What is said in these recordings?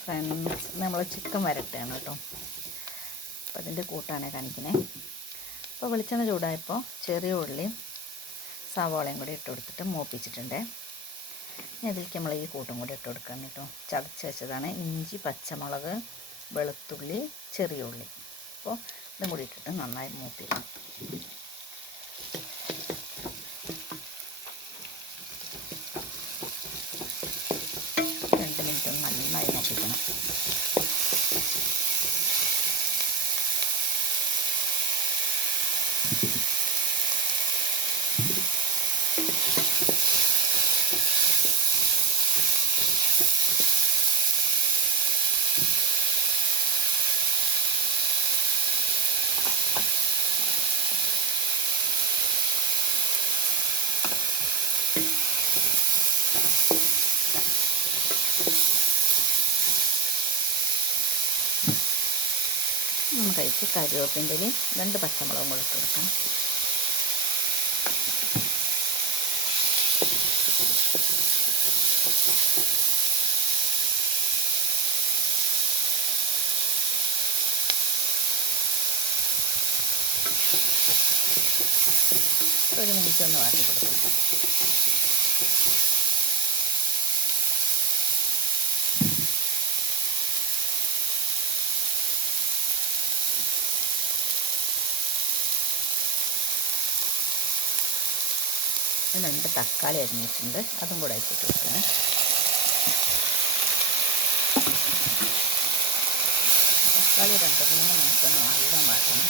Friends, നമ്മൾ chicken വരട്ടുകയാണ് കേട്ടോ. അപ്പോൾ അതിൻ്റെ കൂട്ടാണ് കാണിക്കുന്നത്. അപ്പോൾ വെളിച്ചെണ്ണ ചൂടായപ്പോൾ ചെറിയ ഉള്ളിയും സവാളയും കൂടി ഇട്ട് കൊടുത്തിട്ട് മൂപ്പിച്ചിട്ടുണ്ട്. ഇനി അതിലേക്ക് നമ്മൾ ഈ കൂട്ടും കൂടി ഇട്ട് കൊടുക്കണം കേട്ടോ. ചതച്ച് വെച്ചതാണ്. ഇഞ്ചി, പച്ചമുളക്, വെളുത്തുള്ളി, ചെറിയ ഉള്ളി. അപ്പോൾ ഇതും കൂടി ഇട്ടിട്ട് നന്നായി മൂപ്പിക്കണം. നന്നായി മൂപ്പിക്കണം. നമുക്ക് കറിവേപ്പിൻ്റെ ഇലയും 2 പച്ചമുളകും കൂടെ ഇട്ട് കൊടുക്കാം. ഒരു മിനിറ്റ് ഒന്ന് വാട്ടി കൊടുക്കാം. രണ്ട് തക്കാളി അരിഞ്ഞ് വെച്ചിട്ടുണ്ട്, അതും കൂടെ അയച്ചിട്ട് കൊടുക്കണം. തക്കാളി 2-3 മിനിറ്റ് ഒന്ന് നല്ല വാട്ടണം.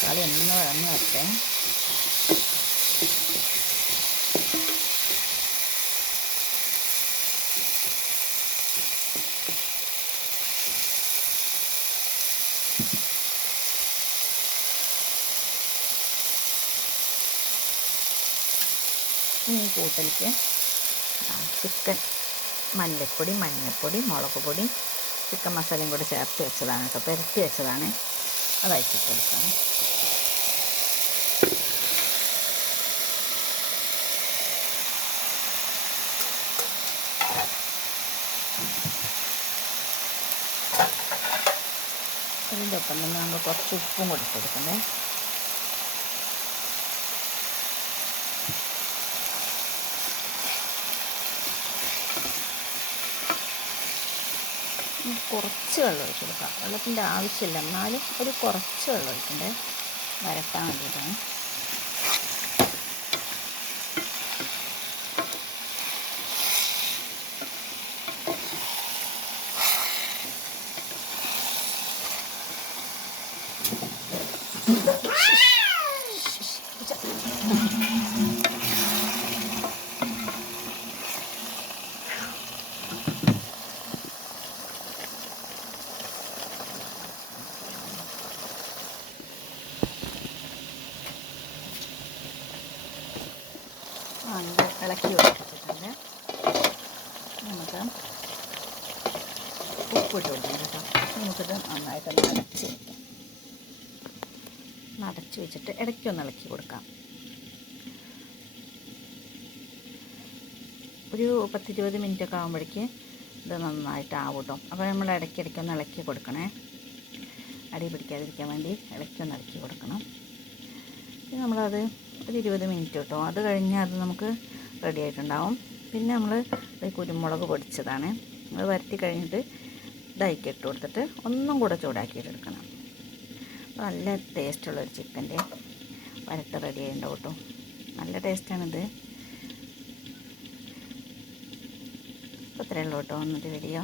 തക്കാളി ഒന്ന് വഴന്ന് വരട്ടെ. ഈ കൂട്ടലിക്ക് ചിക്കൻ മല്ലിപ്പൊടി, മഞ്ഞൾപ്പൊടി, മുളക് പൊടി, ചിക്കൻ മസാലയും കൂടി ചേർത്ത് വെച്ചതാണ് കേട്ടോ. പുരട്ടി വെച്ചതാണ്. അത് അയച്ചിട്ട് കൊടുക്കാം. ഇതിൻ്റെ ഒപ്പം തന്നെ നമ്മൾ കുറച്ച് ഉപ്പും കൂടി ഇട്ട് കൊടുക്കണ്ടേ. കുറച്ച് വെള്ളം ഒഴിച്ച് കൊടുക്കാം. വെള്ളത്തിൻ്റെ ആവശ്യമില്ല, എന്നാലും ഒരു കുറച്ച് വെള്ളം ഒഴിക്കണ്ടേ, വരട്ടാൻ വേണ്ടിയിട്ടാണ്. ഇളക്കി കൊടുത്തിട്ടുണ്ട്. നമുക്ക് ഉപ്പിട്ട് കൊടുക്കണം കേട്ടോ. നമുക്കിത് നന്നായിട്ട് നടച്ച് വെച്ചിട്ട് ഇടയ്ക്കൊന്ന് ഇളക്കി കൊടുക്കാം. ഒരു 10-20 മിനിറ്റ് ഒക്കെ ആകുമ്പോഴേക്ക് ഇത് നന്നായിട്ട് ആവും കേട്ടോ. അപ്പോൾ നമ്മൾ ഇടയ്ക്കൊന്ന് ഇളക്കി കൊടുക്കണേ. അടി പിടിക്കാതിരിക്കാൻ വേണ്ടി ഇളക്കി കൊടുക്കണം. പിന്നെ നമ്മളത് ഒരു 20 മിനിറ്റ് കേട്ടോ. അത് കഴിഞ്ഞാൽ അത് നമുക്ക് റെഡി ആയിട്ടുണ്ടാവും. പിന്നെ നമ്മൾ കുരുമുളക് പൊടിച്ചതാണ്, അത് വരട്ടി കഴിഞ്ഞിട്ട് ഇതാക്കി ഇട്ട് കൊടുത്തിട്ട് ഒന്നും കൂടെ ചൂടാക്കിയിട്ടെടുക്കണം. നല്ല ടേസ്റ്റുള്ളൊരു ചിക്കൻ്റെ വരട്ട് റെഡി ആയിട്ടുണ്ടാവും കേട്ടോ. നല്ല ടേസ്റ്റാണിത്. അപ്പോൾ ഇത്രയേ ഉള്ളൂ കേട്ടോ ഇന്നത്തെ വീഡിയോ.